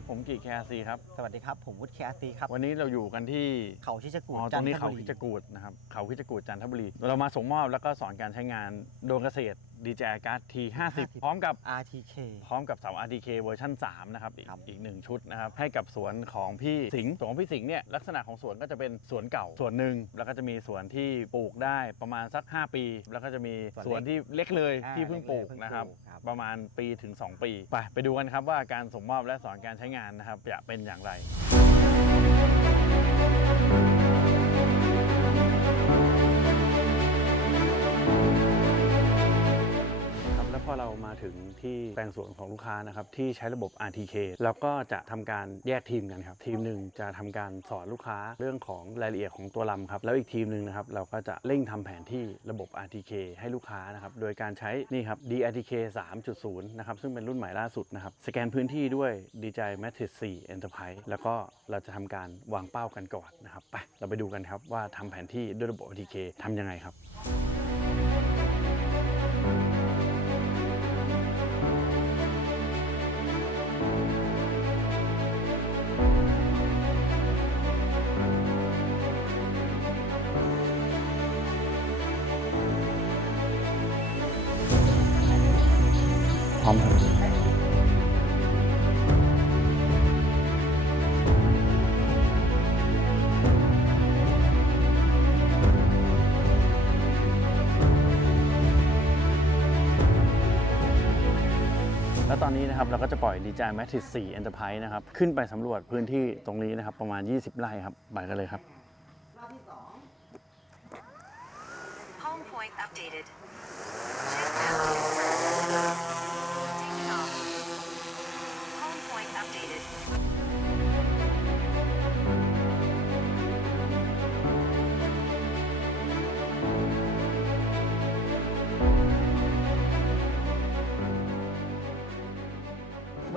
ครับผมกีแคซีครับ สวัสดีครับ ผมวุฒิแคสซีครับ วันนี้เราอยู่กันที่เขาชิชกูอ๋อตจัรงนี้ทเขาบุคิจกูดนะครับเขาคิจกูดจันทบุรี เรามาส่งมอบแล้วก็สอนการใช้งานโดรนเกษตร DJI Card T50 พร้อมกับ RTK พร้อมกับเสา RDK เวอร์ชัน3นะครับอีกครับอีกหนึ่งชุดนะครับให้กับสวนของพี่สิงห์สวนของพี่สิงห์เนี่ยลักษณะของสวนก็จะเป็นสวนเก่าส่วนหนึ่งแล้วก็จะมีสวนที่ปลูกได้ประมาณสัก 5 ปี แล้วก็จะมีสวนที่เล็กเลยอ่าที่เพิ่งปลูกเล็กๆเพิ่งนะครับปลูกครับประมาณปีถึง 2 ปีไปไปดูกันครับว่าการส่งมอบและสอนการใช้งานนะครับจะเป็นอย่างไรครับแล้ว พอเรามาถึงที่แปลงสวนของลูกค้านะครับที่ใช้ระบบ RTK เราก็จะทำการแยกทีมกันครับ ทีมหนึ่งจะทำการสอนลูกค้าเรื่องของรายละเอียดของตัวลำครับ แล้วอีกทีมหนึ่งนะครับเราก็จะเร่งทำแผนที่ระบบ RTK ให้ลูกค้านะครับโดยการใช้นี่ครับ DRTK 3.0 นะครับซึ่งเป็นรุ่นใหม่ล่าสุดนะครับสแกนพื้นที่ด้วย DJI Matrix 4 Enterprise แล้วก็เราจะทำการวางเป้ากันก่อนนะครับไปเราไปดูกันครับว่าทำแผนที่ด้วยระบบ RTK ทำยังไงครับ พร้อมครับแล้วตอนนี้นะครับเราก็จะปล่อย DJI Matrix 4 Enterprise นะครับ ขึ้นไปสำรวจพื้นที่ตรงนี้นะครับ ประมาณ 20 ไร่ครับ ไปกันเลยครับ Home point updated.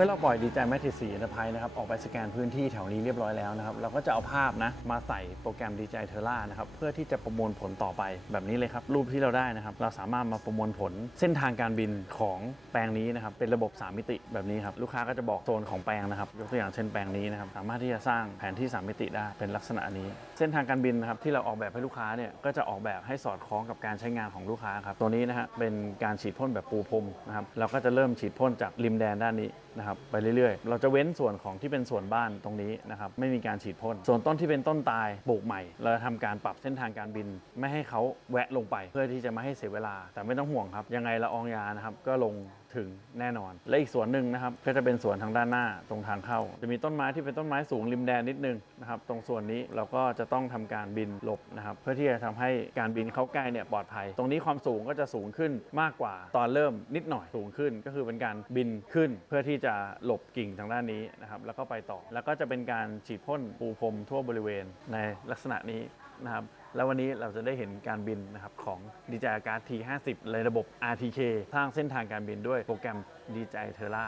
อเราปล่อย DJI Matrix 4 Enterprise นะครับออกไปสแกนพื้นที่แถวนี้เรียบร้อยแล้วนะครับเราก็จะเอาภาพนะมาใส่โปรแกรม DJI Terra นะครับเพื่อที่จะประมวลผลต่อไปแบบนี้เลยครับรูปที่เราได้นะครับเราสามารถมาประมวลผลเส้นทางการบินของแปลงนี้นะครับเป็นระบบ 3 มิติแบบนี้ครับลูกค้าก็จะบอกโซนของแปลงนะครับยกตัวอย่างเช่นแปลงนี้นะครับสามารถที่จะสร้างแผนที่ 3 มิติได้เป็นลักษณะนี้ เส้นทางการบินนะครับที่เราออกแบบให้ลูกค้าเนี่ยก็จะออกแบบให้สอดคล้องกับการใช้งานของลูกค้าครับตัวนี้นะฮะเป็นการฉีดพ่นแบบปูพรมนะครับเราก็จะเริ่มฉีดพ่นจากริมแดนด้านนี้ นะครับไปเรื่อยๆ เราจะเว้นส่วนของที่เป็นส่วนบ้านตรงนี้นะครับไม่มีการฉีดพ่น ส่วนต้นที่เป็นต้นตายปลูกใหม่ เราจะทำการปรับเส้นทางการบิน ไม่ให้เขาแวะลงไป เพื่อที่จะไม่ให้เสียเวลา แต่ไม่ต้องห่วงครับ ยังไงละอองยานะครับก็ลง ถึงแน่นอน และอีกส่วนหนึ่งนะครับก็จะเป็นส่วนทางด้านหน้าตรงทางเข้า จะมีต้นไม้ที่เป็นต้นไม้สูงริมแดนนิดนึงนะครับตรงส่วนนี้เราก็จะต้องทำการบินหลบนะครับเพื่อที่จะทำให้การบินเข้าใกล้เนี่ยปลอดภัย ตรงนี้ความสูงก็จะสูงขึ้นมากกว่าตอนเริ่มนิดหน่อยสูงขึ้น ก็คือเป็นการบินขึ้น เพื่อที่จะหลบกิ่งทางด้านนี้นะครับแล้วก็ไปต่อแล้วก็จะเป็นการฉีดพ่นปูพรมทั่วบริเวณในลักษณะนี้นะครับ แล้ววันนี้เราจะได้เห็นการบินนะครับของ DJI Card T50 ในระบบ RTK สร้างเส้นทางการบินด้วยโปรแกรม DJI Terra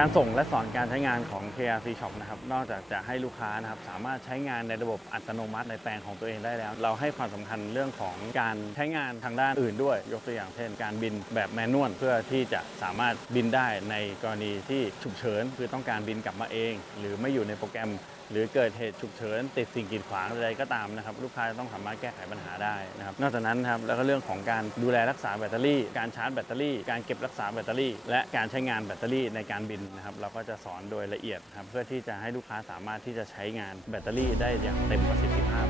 การส่งและสอนการใช้งานของ KRC Shop นะครับ นอกจากจะให้ลูกค้านะครับสามารถใช้งานในระบบอัตโนมัติในแปลงของตัวเองได้แล้ว เราให้ความสำคัญเรื่องของการใช้งานทางด้านอื่นด้วย ยกตัวอย่างเช่น การบินแบบแมนนวลเพื่อที่จะสามารถบินได้ในกรณีที่ฉุกเฉิน คือต้องการบินกลับมาเอง หรือไม่อยู่ในโปรแกรม หรือเกิดเหตุฉุกเฉินติดสิ่งกีดขวางอะไรก็ตามนะครับลูกค้าจะต้องสามารถแก้ไขปัญหาได้นะครับนอกจากนั้นครับแล้วก็เรื่องของการดูแลรักษาแบตเตอรี่ การชาร์จแบตเตอรี่ การเก็บรักษาแบตเตอรี่ และการใช้งานแบตเตอรี่ในการบินนะครับเราก็จะสอนโดยละเอียดครับเพื่อที่จะให้ลูกค้าสามารถที่จะใช้งานแบตเตอรี่ได้อย่างเต็มประสิทธิภาพ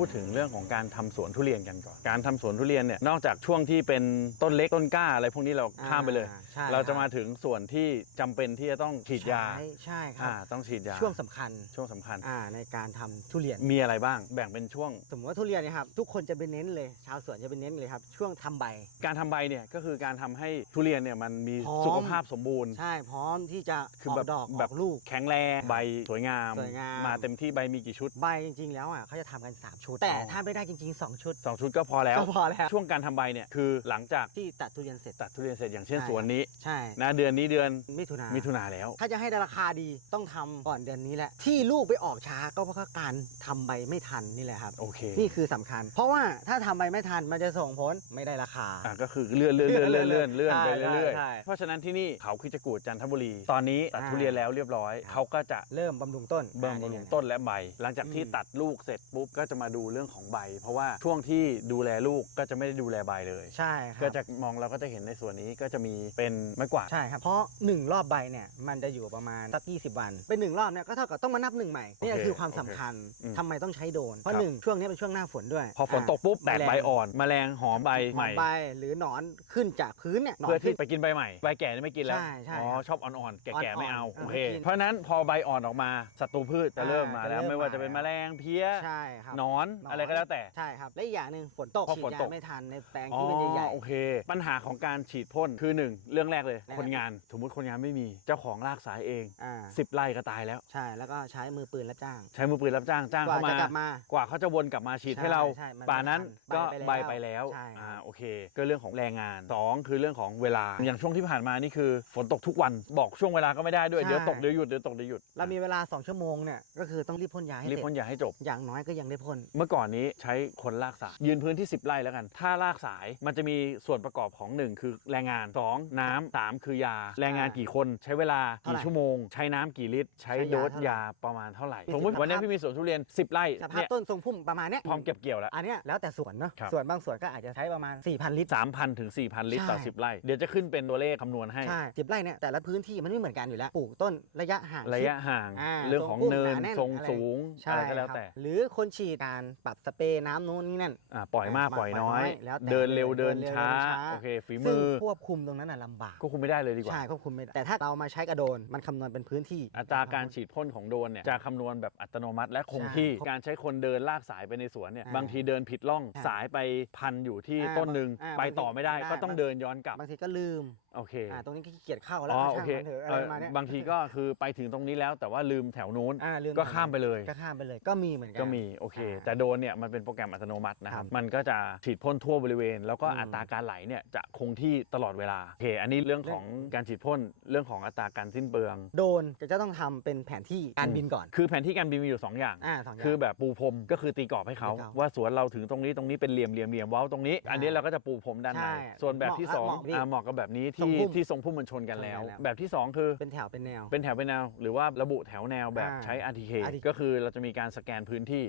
พูดถึงเรื่องของการทำสวนทุเรียนกันก่อน การทำสวนทุเรียนเนี่ยนอกจากช่วงที่เป็นต้นเล็กต้นกล้าอะไรพวกนี้เราข้ามไปเลยอ่าใช่เราจะครับมาถึงส่วนที่จำเป็นที่จะต้องฉีดยาใช่ใช่ครัอ่าบต้องฉีดยาช่วงสำคัญช่วงสำคัญอ่าในการทำทุเรียนมีอะไรบ้างแบ่งเป็นช่วง สมมติว่าทุเรียนเนี่ยครับทุกคนจะไปเน้นเลย ชาวสวนจะไปเน้นเลยครับช่วงทำใบ การทำใบเนี่ยก็คือการทำให้ทุเรียนเนี่ยมันมีพร้อมสุขภาพสมบูรณ์ ใช่พร้อมที่จะคือออแบกบดอกแบอบอกลูกแข็งแรงใบสวยงามสวยงาม มาเต็มที่ใบมีกี่ชุดใบจริง ๆ แล้วอะเขาจะทำกัน3ชุดแต่อ๋อถ้าไม่ได้จริงๆ 2 ชุด สองชุดก็พอแล้ว ก็พอแล้วช่วงการทำใบเนี่ยคือหลังจากที่ตัดทุเรียนเสร็จตัดทุเรียนเสร็จอย่างเช่นใช่สวนนี้ใช่นะเดือนนี้เดือนมิถุนามิถุนาแล้ว ถ้าจะให้ได้ราคาดีต้องทำก่อนเดือนนี้แหละ ที่ลูกไปออกช้าก็เพราะการทำใบไม่ทันนี่แหละครับ โอเคนี่คือสำคัญ เพราะว่าถ้าทำใบไม่ทันมันจะส่งผลไม่ได้ราคา อะก็คือเลื่อนเลื่อนเลื่อนเลื่อนเลื่อนเลื่อนไปใช่เรื่อยใช่ๆ เพราะฉะนั้นที่นี่เขาคิดจกูดจันทบุรี ตอนนี้ตัดอ่า ทุเรียนแล้วเรียบร้อยครับเขาก็จะเริ่มบำรุงต้นเบิ่มอ่าบำรุนี่งๆต้นและใบ หลังจากที่อืมตัดลูกเสร็จปุ๊บก็จะมาดูเรื่องของใบ เพราะว่าช่วงที่ดูแลลูกก็จะไม่ได้ดูแลใบเลยใช่ครับก็จะมองเราก็จะเห็นในส่วนนี้ก็จะมีเป็นไม้กวาด ใช่ครับ เพราะ 1 รอบใบเนี่ยมันจะอยู่ประมาณสัก20 วัน เป็น1รอบเนี่ยก็เท่ากับต้องมานับหนึ่งใหม่นี่โอเคคือความสำคัญอืมทำไมต้องใช้โดรนเพราะครับ หนึ่งช่วงนี้เป็นช่วงหน้าฝนด้วยพอฝนตกปุ๊บแตกมลงใบอ่อนแมลงหอมใบหใหอม่มใบหรือหนอนขึ้นจากพื้นเนี่ยหนอนเพื่อที่ขึ้น ไปกินใบใหม่ ใบแก่นี่ไม่กินแล้ว ใช่ใช่อ๋อ ครับชอบอ่อนๆ แก่ ๆ ไม่เอา อ่อนๆโอเค ไม่กินเพราะฉะนั้นพอใบอ่อนออกมาศัตรูพืชจะเริ่มมาอ่าแล้ว จะเริ่มไม่ว่ามาจะเป็นแล้แมวลงเพี้ย ใช่ครับ หนอนหนอน อะไรก็แล้วแต่ ใช่ครับ และอีกอย่างหนึ่งฝนตกพอฉีฝดนยาตกไม่ทันในแปลงอ๋อที่มันใหญ่โอเค ปัญหาของการฉีดพ่นคือหนึ่งเรื่องแรกเลยแรกคนงานสมมติคนงานไม่มีเจ้าของลากสายเองๆอ่า10ไร่ก็ตายแล้ว ใช่แล้วก็ใช้มือปืนรับจ้าง ใช้มือปืนรับจ้างจ้างกว่าเข้ามาจะกลับมากว่าเขาจะวนกลับมาฉีดใช่ให้เราใช่มันป่านนั้นไม่ทันก็ใบใบไปไปแล้แล้ววใช่ครับอ่าโอเค ก็เรื่องของแรงงานสองคือเรื่องของเวลาอย่างช่วงที่ผ่านมานี่คือ ฝนตกทุกวันบอกช่วงเวลาก็ไม่ได้ด้วยใช่เดี๋ยวตกเดี๋ยวหยุดเดี๋ยวตกเดี๋ยวหยุดเรามีเวลา 2 ชั่วโมงเนี่ยก็คือต้องรีบพ่นยาให้รีบเสร็จพ่นยาให้จบ อย่างน้อยก็ยังได้พ่นเมื่อก่อนนี้ใช้คนลากสาย ยืนพื้นที่ 10 ไร่แล้วกัน ถ้าลากสายมันจะมีส่วนประกอบของ 1 คือแรงงาน 2 น้ำสามคือยา แรงงานกี่คนใช้เวลาเท่าไหร่กี่ชั่วโมง ใช้น้ำกี่ลิตร ใช้ใช้ยาโดสเท่าไหร่ยาประมาณเท่าไหร่มีสมมติสภาพวันนี้พี่มีสวนทุเรียน 10 ไร่สภาพเนี่ยต้นทรงพุ่มประมาณเนี้ยพร้อมเก็บเกี่ยวแล้ว อันเนี้ยแล้วแต่สวนเนาะครับส่วนบางสวนก็อาจจะใช้ประมาณ 4,000 ลิตร 3,000 ถึง 4,000 ลิตรต่อใช่10 ไร่เดี๋ยวจะขึ้นเป็นตัวเลขคำนวณให้ใช่สิบไร่เนี่ยแต่ละพื้นที่มันไม่เหมือนกันอยู่แล้วปลูกต้นระยะห่างระยะห่างอ่าเรื่องของทรงพุ่มเนินหนาแน่นทรงอะไรสูงใช่อะไรก็แล้วครับแต่ หรือคนฉีดการปรับสเปรย์น้ำนู้นนี่นั่น อ่าปล่อยมากอ่าปล่อยน้อยปล่อยน้อย แล้วแต่เดินเร็วเลยเดินเดินเร็วช้าเดินช้า โอเคฝีซึ่งมือควบคุมตรงนั้นน่ะลำบากก็คุมไม่ได้เลยดีกว่า ใช่ควบคุมไม่ได้แต่ถ้าเรามาใช้กระโดนมันคำนวณเป็นพื้นที่ อัตราการฉีดพ่นของโดรนเนี่ยจะคำนวณแบบอัตโนมัติและคงใช่ที่การใช้คนเดินลากสายไปในสวนเนี่ยอ่าบางทีเดินผิดล่องใช่สายไปพันอยู่ที่อ่าต้นหนึ่งอ่าไปต่อไม่ได้บางทีก็ต้องเดินย้อนกลับ บางทีก็ลืมโอเคอ่าตรงนี้ก็ขี้เกียจเข้าแล้วอ๋อก็โอช่างเคมันเถอะอะเอไรอประมาณเนี้ยบางทีก็คือไปถึงตรงนี้แล้วแต่ว่าลืมแถวนู้น อ่าลืมก็ข้ามไปเลย ก็ข้ามไปเลยก็มีเหมือนกัน ก็มีโอเค อ่าแต่โดรนเนี่ยมันเป็นโปรแกรมอัตโนมัตินะครับ ครับมันก็จะฉีดพ่นทั่วบริเวณ แล้วก็อืมอัตราการไหลเนี่ยจะคงที่ตลอดเวลาโอเคอันนี้เรื่องของการฉีดพ่นเรื่องของอัตราการสิ้นเปลือง โดนก็จะต้องทำเป็นแผนที่การบินก่อนคือแผนที่การบินมีอยู่2อย่าง อ่าสองอย่าง คือแบบปูพรมก็คือตีกรอบให้เขา ตีกรอบว่าสวนเราถึงตรงนี้ตรงนี้เป็นเหลี่ยมเหลี่ยมเหลี่ยมเว้าตรงนี้ อันนี้เราก็จะปูพรมด้านในใช่ส่วนแบบที่เหสมาะองเหมาะดีอ่าเหมาะกับแบบนี้ทรงที่พุ่ม ที่ทรงพุ่มมันชนกันแล้วชนกันแล้ว แบบที่สองคือ เป็นแถวเป็นแนว เป็นแถวเป็นแนวหรือว่าระบุแถวแนวแบบอ่าใช้ RTK RTK ก็คือเราจะมีการสแกนพื้นที่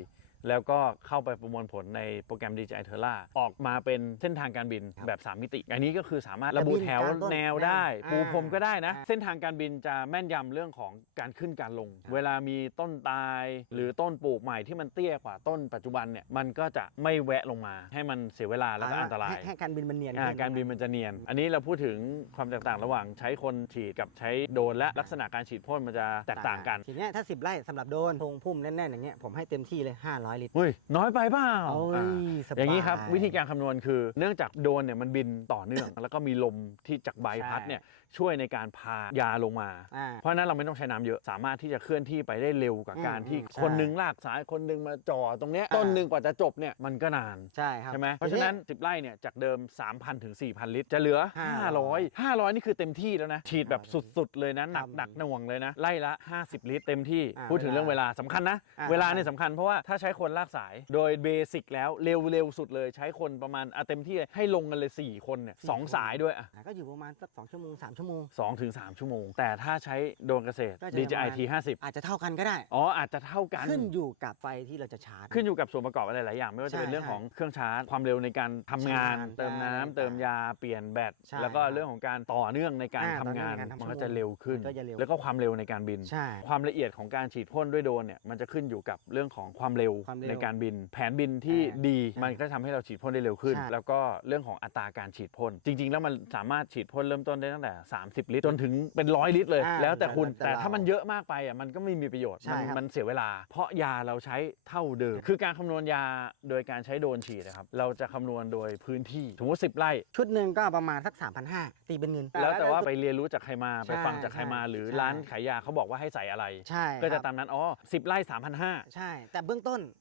แล้วก็เข้าไปประมวลผลในโปรแกรม DJI t e r r a ออกมาเป็นเส้นทางการบินครับแบบ 3 มิติ อันนี้ก็คือสามารถจะระบุบินแถวกลางต้นแนวได้อ่าปูพรมก็ได้นะอ่าเส้นทางการบินจะแม่นยำเรื่องของการขึ้นการลง เวลามีต้นตาย หรือต้นปลูกใหม่ที่มันเตี้ยกว่าต้นปัจจุบันเนี่ยมันก็จะไม่แวะลงมา ให้มันเสียเวลาแล้วก็อันตรายให้ให้การบินมันเนียนอ่าขึ้นการบินมันจะเนียน อันนี้เราพูดถึงความแตกต่างระหว่างใช้คนฉีดกับใช้โดรนและลักษณะการฉีดพ่นมันจะแตกต่างกันทีเนี้ยถ้า 10 ไร่สำหรับโดนพงพุ่มแน่นๆอย่างเงี้ยผมให้เต็มที่เลย500ลิตร เฮ้ยน้อยไปเปล่าโอ้ยอ่าสบาย อย่างนี้ครับวิธีการคำนวณคือ เนื่องจากโดรนเนี่ยมันบินต่อเนื่อง แล้วก็มีลมที่จากใบพัดเนี่ยช่วยในการพายาลงมา อ่า เพราะฉะนั้นเราไม่ต้องใช้น้ำเยอะสามารถที่จะเคลื่อนที่ไปได้เร็วกว่าการอืมที่อืมคนใช่หนึงลากสายคนหนึงมาจ่อตรงเนี้ยอ่า ต้นหนึ่งกว่าจะจบเนี่ยมันก็นาน ใช่ครับ ใช่ไหมเพราะฉะนั้น 10 ไร่เนี่ยจากเดิม 3,000 ถึง 4,000 ลิตร จะเหลือ500 500 นี่คือเต็มที่แล้วนะ ฉีดแบบสุดๆ เลยนะ หนักหนักหน่วงเลยนะ ไล่ละ 50 ลิตรเต็มที่ อ่าพูดถึงเรื่องเวลาสำคัญนะ อ่า เวลาเนี่ยสำคัญเพราะว่าถ้าใช้คนลากสาย โดยเบสิกแล้วเร็วเร็วสุดเลยใช้คนประมาณอะเต็มที่เลยให้ลงกันเลย 4 คนเนี่ยสองสายด้วยอะอ่าก็อยู่ประมาณสัก2ชั่วโมง3ชั่วโมง สองถึงสามชั่วโมง แต่ถ้าใช้โดรนเกษตร ก็จะ DJI ประมาณ T50 อาจจะเท่ากันก็ได้ อ๋ออาจจะเท่ากัน ขึ้นอยู่กับไฟที่เราจะชาร์จ ขึ้นอยู่กับส่วนประกอบอะไรหลายอย่าง ไม่ว่าจะเป็นใช่เรื่องใช่ของเครื่องชาร์จ ความเร็วในการทำงาน ใช่เติมน้ำใช่เติมยาเปลี่ยนแบตใช่แล้วก็เรื่องของการต่อเนื่องในการอ่าทำงาน ต่อเนื่องในการทำมันก็ชั่วโมงจะเร็วขึ้น มันก็จะเร็ว แล้วก็ความเร็วในการบิน ใช่ ความละเอียดของการฉีดพ่นด้วยโดรนเนี่ยมันจะขึ้นอยู่กับเรื่องของความเร็วความเร็วในการบิน แผนบินที่อ่าดีใช่มันก็ทำให้เราฉีดพ่นได้เร็วขึ้นใช่แล้วก็เรื่องของอัตราการฉีดพ่นจริง ๆ แล้วมันสามารถฉีดพ่นเริ่มต้นได้ตั้งแต่ 30 ลิตร จนถึงเป็นร้อยลิตรเลยอ่าแล้วแต่คุณแต่แต่เราถ้ามันเยอะมากไปอะมันก็ไม่มีประโยชน์ใช่มันครับมันเสียเวลา เพราะยาเราใช้เท่าเดิม คือการคำนวณยาโดยการใช้โดรนฉีดนะครับเราจะคำนวณโดยพื้นที่สมมติ10ไร่ชุดหนึ่งก็ประมาณสัก3,500ตีเป็นเงิน แล้วแต่ว่าไปเรียนรู้จากใครมาใช่ไปฟังจากใครมาใช่หรือใช่ร้านขายยาเขาบอกว่าให้ใส่อะไรใช่ก็จะครับตามนั้นอ๋อ10ไร่3,500ใช่ แต่เบื้องต้นอืม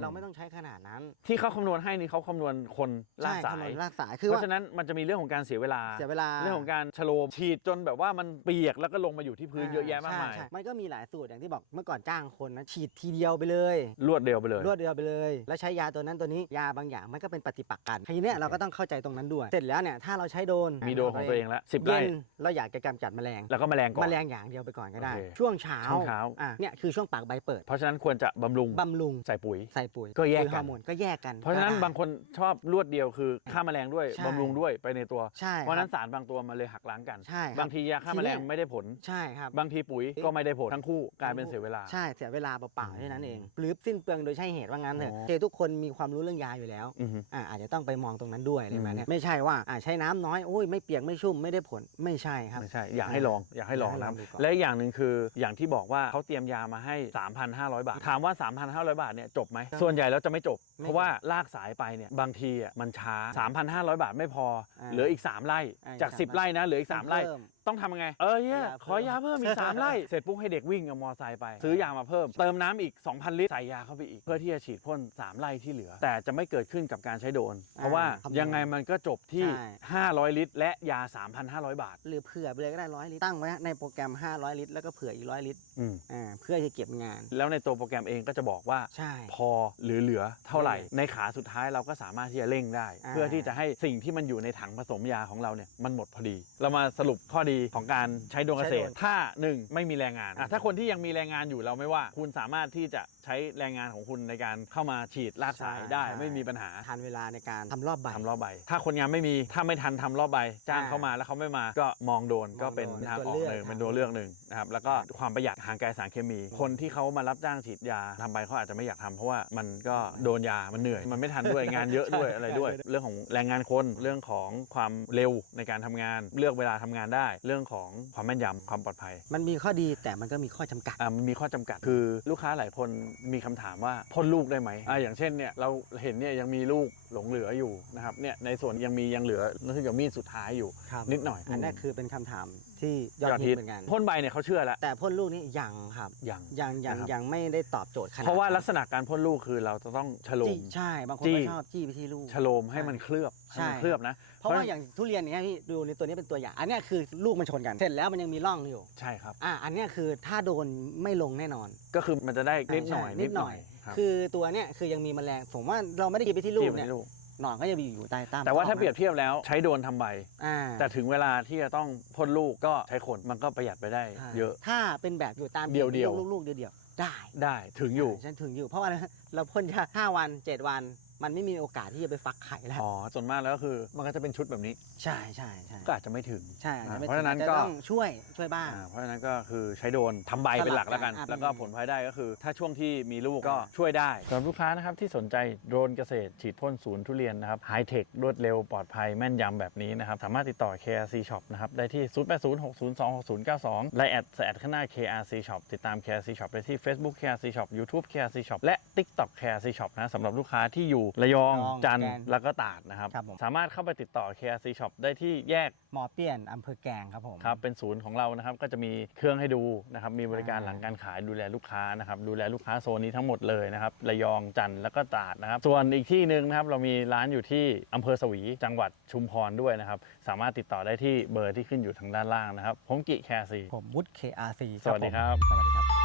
เราไม่ต้องใช้ขนาดนั้น ที่เขาคำนวณให้นี่เขาคำนวณคนลากใช่สาคำนยวณลากสายคือเพว่า ราะฉะนั้นมันจะมีเรื่องของการเสียเวลา เสียเวลา เรื่องของการชโลมฉีดจนแบบว่ามันเปียกแล้วก็ลงมาอยู่ที่พื้นเยอะแยะมากมายใช่ใช่มันก็มีหลายสูตรอย่างที่บอกเมื่อก่อนจ้างคนนะฉีดทีเดียวไปเลย รวดเดียวไปเลย รวดเดียวไปเลย แล้วใช้ยาตัวนั้นตัวนี้ยาบางอย่างมันก็เป็นปฏิปักษ์กันทีเนี้ยเราก็ต้องเข้าใจตรงนั้นด้วย เสร็จแล้วเนี่ยถ้าเราใช้โดรนมีโดรนของตัวเองแล้วสิบเย็ไร่นเราอยากจะกำจัดแมลงแล้วก็แมลงก่อน แมลงอย่างเดียวไปก่อนก็ได้ โอเคช่วงเช้าช่วงเช้า อะเนี่ยคือช่วงปากใบเปิดเพราะฉะนั้นควรจะบำรุงบำรุงใส่ปุ๋ย ใส่ปุ๋ยก็แยกปุ๋กันฮอร์โมนก็แยกกันเพราะฉะนั้นก็ได้ บางคนชอบรวดเดียวคือฆ่าแมลงด้วยใช่บำรุงด้วยไปในตัว ใช่เพราะฉะนั้นคบสารบางตัวมันเลยหักล้างกัน ใช่ครับบางทียาฆ่าแมลงทีเนี้ยไม่ได้ผล ใช่ครับ บางทีปุ๋ยก็ไม่ได้ผลทั้งคู่กลายเป็นเสียเวลา ใช่เสียเวลาเปล่าๆแค่นั้นเองหรือสิ้นเปลืองโดยใช่เหตุว่างั้นเถอะอ๋อ เจทุกคนมีความรู้เรื่องยาอยู่แล้วอือฮึ อ่าอาจจะต้องไปมองตรงนั้นด้วยอะไรแบบอืเนี้ยมไม่ใช่ว่าอ่าใช้น้ำน้อยโอ้ยไม่เปียกไม่ชุ่มไม่ได้ผลไม่ใช่ครับ ไม่ใช่ อยากให้ลอง อยากให้ลองอยากให้ลนะองดูก่อน และอีกอย่างหนึ่งคืออย่างที่บอกว่าเขาเตรียมยามาให้ 3,500 บาท ถามว่า 3,500 บาทเนี่ยจบไหมส่วนใหญ่แล้วจะไม่จบไม่เพราะว่าลากสายไปเนี่ยบางทีอะมันช้า 3,500 บาทไม่พออ่าเหลืออีก 3 ไร่อ่าจากอีกสาม10 ไร่นะเหลืออีก 3 ไร่เพิ่ม ต้องทำยังไง เออเฮียยาเพิ่มขอยาเพิ่มอีก3ไร่ เสร็จปุ๊บให้เด็กวิ่งเอามอไซค์ไป ซื้อยามาเพิ่ม เติมน้ำอีก 2,000 ลิตร ใส่ยาเข้าไปอีก เพื่อที่จะฉีดพ่น3ไร่ที่เหลือ แต่จะไม่เกิดขึ้นกับการใช้โดรนเพราะว่าคำนวณยังไงมันก็จบที่ ใช่ 500 ลิตร และยา 3,500 บาท หรือเผื่อไปเลยก็ได้ร้อยลิตรตั้งไว้ในโปรแกรม 500 ลิตร แล้วก็เผื่ออีกร้อยลิตรอืมอ่าเพื่อจะเก็บงาน แล้วในตัวโปรแกรมเองก็จะบอกว่า ใช่ พอหรือเหลือเท่าไหร่เออในขาสุดท้ายเราก็สามารถที่จะเร่งได้ อ่า เพื่อที่จะให้สิ่งที่มันอยู่ในถังผสมยาของเราเนี่ยมันหมดพอดี เรามาสรุปข้อดีของการใช้โดรนเกษตร ถ้า 1 ไม่มีแรงงานอะถ้าคนที่ยังมีแรงงานอยู่เราไม่ว่า คุณสามารถที่จะใช้แรงงานของคุณในการเข้ามาฉีดลากสายได้ใช่ไม่มีปัญหาทันเวลาในการทำรอบใบทำรอบใบ ถ้าคนงานไม่มีถ้าไม่ทันทำรอบใบ จ้างอ่าเข้ามาแล้วเขาไม่มาก็มองโดนก็เป็นมองโดนทางออกเป็นตัวหเลืนึ่อกงเป็นตัวเลือกหนึ่งนะครับแล้วก็ความประหยัดห่างไกลสารเคมี คนที่เขามารับจ้างฉีดยาทำไปเขาอาจจะไม่อยากทำเพราะว่ามันก็โดนยามันเหนื่อย มันไม่ทันด้วยงานเยอะด้วยอะไรด้วย เรื่องของแรงงานคนเรื่องของความเร็วในการทำงาน เลือกเวลาทำงานได้ เรื่องของความแม่นยำความปลอดภัย มันมีข้อดีแต่มันก็มีข้อจำกัดอะมันมีข้อจำกัดคือลูกค้าหลายคนมีคำถามว่าพ่นลูกได้ไหมอะอย่างเช่นเนี่ยเราเห็นเนี่ยยังมีลูกหลงเหลืออยู่นะครับเนี่ยในส่วนยังมียังเหลือนั่นคือยังมีดสุดท้ายอยู่ครับนิดหน่อยอันนี้คือเป็นคำถาม ที่ยอดฮิตเหมือนกันพ่นใบเนี่ยเขาเชื่อแล้ว แต่พ่นลูกนี่ยังครับยังยังยังนะครับยังไม่ได้ตอบโจทย์ขนาดเพราะว่านั้นลักษณะการพ่นลูกคือเราจะต้องฉโลจี้มใช่ บางคนจี้ก็ชอบจี้ไปที่ลูกฉโลมให้มันเคลือบให้มันใช่เคลือบนะ เพราะว่าอย่างทุเรียนเนี่ยพี่ดูในตัวนี้เป็นตัวอย่าง อันเนี้ยคือลูกมันชนกันเสร็จแล้วมันยังมีร่องอยู่ใช่ครับอะอันเนี้ยคือถ้าโดนไม่ลงแน่นอน ก็คือมันจะได้นิดหน่อยใช่นิดหน่อยครับคือตัวเนี้ยคือยังมีแมลงผมว่าเราไม่ได้กินไปที่ลูจิ้กมเนี่ยให้ลูกหนอนก็จะมีอยู่ใต้ตามแต่ว่าถ้าซอกเปรียบเทียบแล้วใช้โดรนทำใบ อ่าแต่ถึงเวลาที่จะต้องพ่นลูกก็ใช้คนมันก็ประหยัดไปได้ใช่เยอะ ถ้าเป็นแบบอยู่ตามเดี่ยวๆลูกๆลูกๆเดียวๆได้ได้ถึงอยู่ ฉันถึงอยู่เพราะว่าอะไรเราพ่นแค่ห้าวันเจ็ดวัน มันไม่มีโอกาสที่จะไปฟักไข่แล้ว อ๋อ ส่วนมากแล้วก็คือมันก็จะเป็นชุดแบบนี้ ใช่ใช่ใช่ก็อาจจะไม่ถึง ใช่อาจจะไม่เพราะฉะนั้นถึงก็อาจจะต้องช่วยช่วยบ้าง อ่าเพราะฉะนั้นก็คือใช้โดรนทำใบเป็นหลักแล้วกัน สลับกันแล้วก็ผลพลอยได้ก็คือ ถ้าช่วงที่มีลูกก็ช่วยได้ สำหรับลูกค้านะครับที่สนใจโดรนเกษตรฉีดพ่นศูนย์ทุเรียนนะครับไฮเทครวดเร็วปลอดภัยแม่นยำแบบนี้นะครับ สามารถติดต่อ KRC Shop นะครับ ได้ที่ 0806026092ไลน์แอดแอดข้างหน้า KRC Shop ติดตาม KRC Shop ได้ที่ Facebook KRC Shop YouTube KRC Shop และ TikTok KRC Shop นะสำหรับลูกค้าที่อยู่ระยองระยองจันทร์แกนแล้วก็ตราดนะครับ ครับผม สามารถเข้าไปติดต่อ KRC Shop ได้ที่แยกหมอเปี้ยนอำเภอแกลงครับผม ครับเป็นศูนย์ของเรานะครับ ก็จะมีเครื่องให้ดูนะครับมีบริการอ่า หลังการขายดูแลลูกค้านะครับดูแลลูกค้าโซนนี้ทั้งหมดเลยนะครับระยองจันทร์แล้วก็ตราดนะครับ ส่วนอีกที่หนึ่งนะครับเรามีร้านอยู่ที่อำเภอสวีจังหวัดชุมพรด้วยนะครับสามารถติดต่อได้ที่เบอร์ที่ขึ้นอยู่ทางด้านล่างนะครับผมกิแคซี ผมวุฒิ KRC สวัสดีครับ ผมสวัสดีครับ